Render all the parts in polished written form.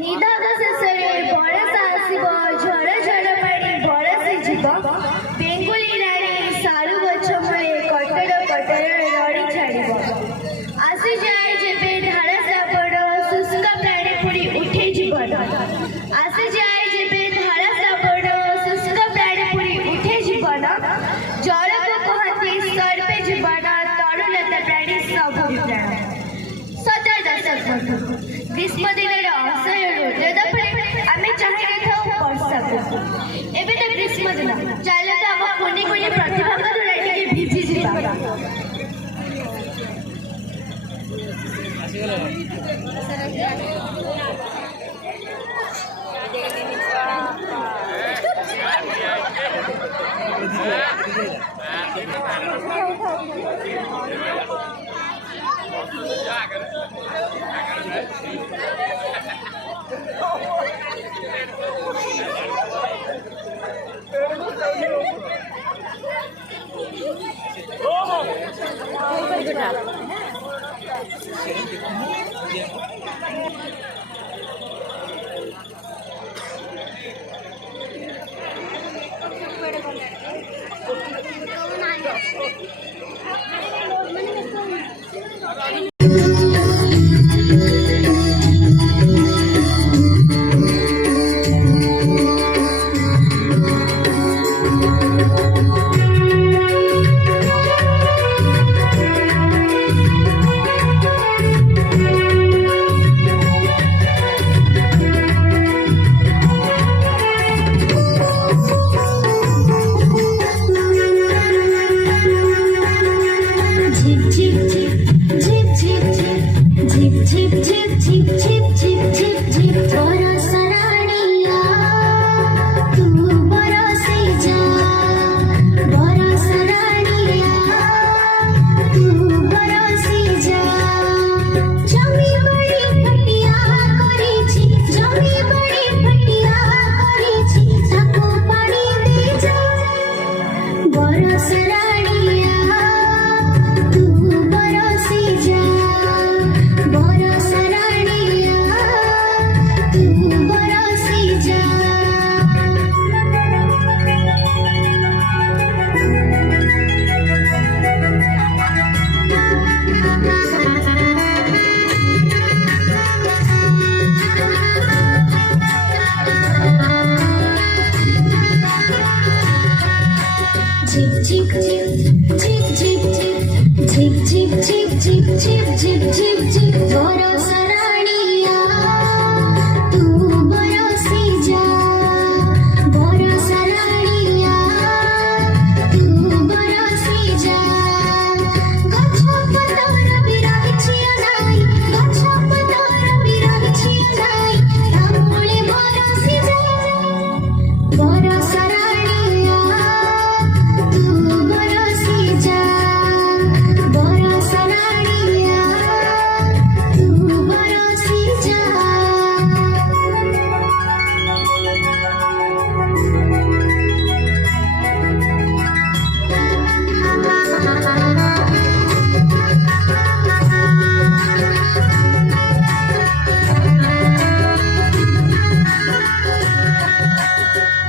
ନିଦାଘ ଶେଷରେ ବରଷା ଆସିବ, ଝଡ଼ ଝଡ଼ ପାଣି ବରଷିଯିବ। ବେଙ୍ଗୁଲି ରାଣୀ ସାରୁ ଗଛ ମୂଳେ କଟର କଟର ରଡ଼ି ଛାଡ଼ିବ। ଆସିଯାଏ ଯେବେ ଧାର ଶ୍ରାବଣ, ଶୁଷ୍କ ପ୍ରାଣୀ ପୁଣି ଉଠେ ଜୀବନ। ଆସିଯାଏ ଯେବେ ଧାର ଶ୍ରାବଣ, ଶୁଷ୍କ ପ୍ରାଣୀ ପୁଣି ଉଠେ ଜୀବନ। ଜଳକୁ କହନ୍ତି ସର୍ବେ ଜୀବନ, ତରୁଲତା ପ୍ରାଣୀ ସବୁ ପ୍ରାଣ। ସତର ଦଶକ ବନ୍ଧୁ, ଗ୍ରୀଷ୍ମ ଦିନର ଅସହ୍ୟ ରୋଦ ପରେ ଆମେ ଚାହିଁ ନେଇଥାଉ ବର୍ଷାକୁ। ଏବେ ତ ଗ୍ରୀଷ୍ମ ଦିନ, ଚାଲନ୍ତୁ ଆମ କୁନି କୁନି ପ୍ରତିଭାଙ୍କ ଦ୍ୱାରା ଟିକେ ଭିଜିଯିବା।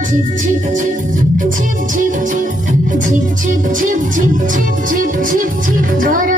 Zip zip zip zip zip zip zip zip zip zip zip zip